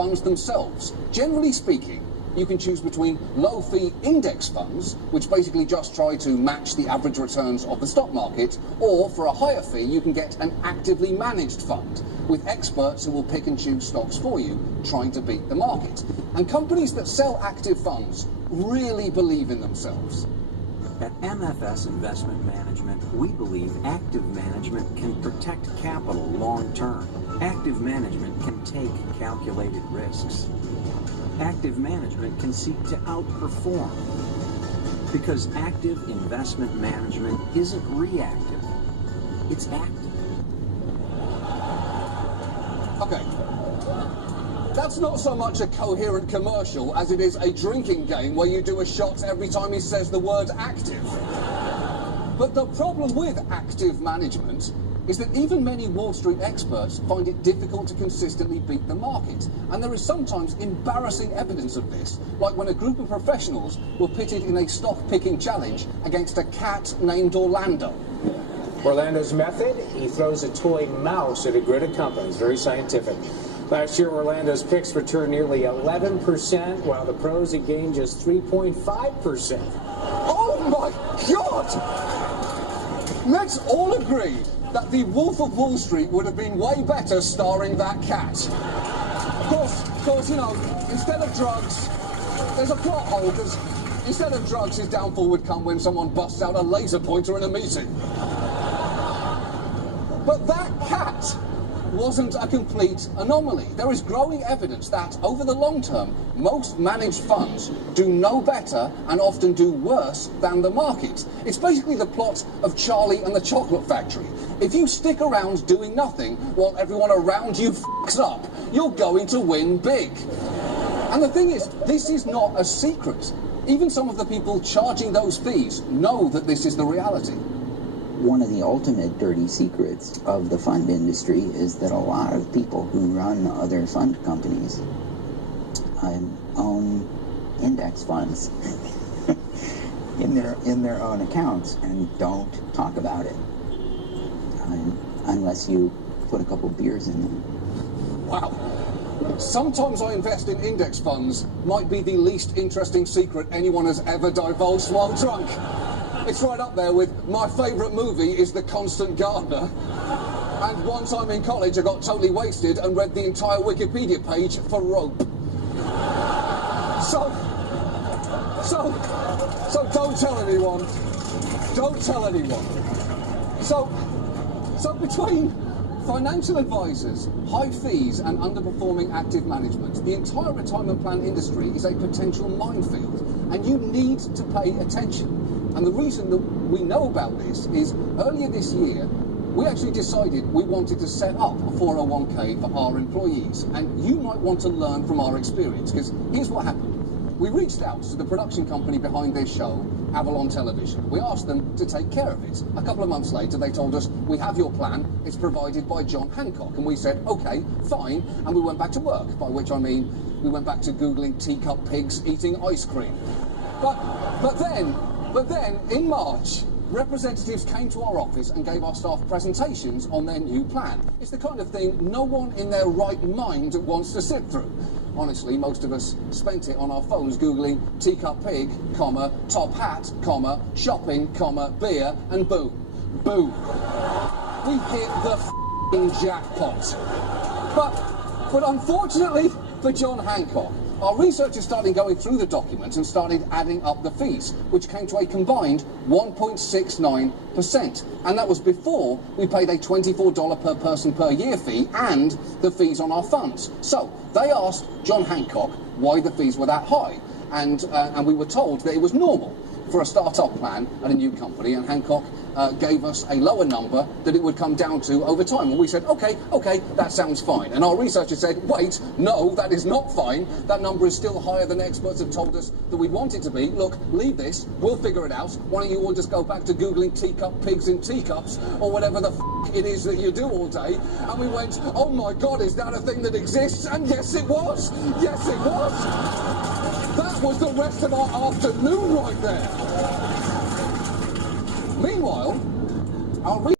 funds themselves. Generally speaking, you can choose between low-fee index funds, which basically just try to match the average returns of the stock market, or for a higher fee, you can get an actively managed fund with experts who will pick and choose stocks for you, trying to beat the market. And companies that sell active funds really believe in themselves. At MFS Investment Management, we believe active management can protect capital long-term. Active management can take calculated risks. Active management can seek to outperform. Because active investment management isn't reactive, it's active. Okay. That's not so much a coherent commercial as it is a drinking game where you do a shot every time he says the word active. But the problem with active management is that even many Wall Street experts find it difficult to consistently beat the market. And there is sometimes embarrassing evidence of this, like when a group of professionals were pitted in a stock-picking challenge against a cat named Orlando. Orlando's method? He throws a toy mouse at a grid of companies. Very scientific. Last year, Orlando's picks returned nearly 11%, while the pros had gained just 3.5%. Oh my God! Let's all agree that The Wolf of Wall Street would have been way better starring that cat. Of course, you know, instead of drugs, there's a plot hole, because instead of drugs, his downfall would come when someone busts out a laser pointer in a meeting. But that cat wasn't a complete anomaly. There is growing evidence that, over the long term, most managed funds do no better and often do worse than the market. It's basically the plot of Charlie and the Chocolate Factory. If you stick around doing nothing while everyone around you f***s up, you're going to win big. And the thing is, this is not a secret. Even some of the people charging those fees know that this is the reality. One of the ultimate dirty secrets of the fund industry is that a lot of people who run other fund companies own index funds in their own accounts and don't talk about it unless you put a couple beers in them. Wow. Sometimes I invest in index funds might be the least interesting secret anyone has ever divulged while drunk. It's right up there with my favourite movie is The Constant Gardener. And one time in college I got totally wasted and read the entire Wikipedia page for rope. So don't tell anyone. Don't tell anyone. So between financial advisors, high fees and underperforming active management, the entire retirement plan industry is a potential minefield, and you need to pay attention. And the reason that we know about this is earlier this year, we actually decided we wanted to set up a 401k for our employees. And you might want to learn from our experience, because here's what happened. We reached out to the production company behind this show, Avalon Television. We asked them to take care of it. A couple of months later, they told us, we have your plan, it's provided by John Hancock. And we said, okay, fine, and we went back to work, by which I mean we went back to Googling teacup pigs eating ice cream. But then, in March, representatives came to our office and gave our staff presentations on their new plan. It's the kind of thing no one in their right mind wants to sit through. Honestly, most of us spent it on our phones Googling teacup pig, comma, top hat, comma, shopping, comma, beer, and boom. Boom. We hit the f***ing jackpot. But unfortunately for John Hancock, our researchers started going through the document and started adding up the fees, which came to a combined 1.69%. And that was before we paid a $24 per person per year fee and the fees on our funds. So they asked John Hancock why the fees were that high. And we were told that it was normal for a start-up plan at a new company, and Hancock gave us a lower number that it would come down to over time. And we said, okay, that sounds fine. And our researchers said, wait, no, that is not fine. That number is still higher than experts have told us that we want it to be. Look, leave this, we'll figure it out. Why don't you all just go back to Googling teacup pigs in teacups, or whatever the f*** it is that you do all day. And we went, oh my God, is that a thing that exists? And yes, it was. Yes, it was. That was the rest of our afternoon right there. Meanwhile, our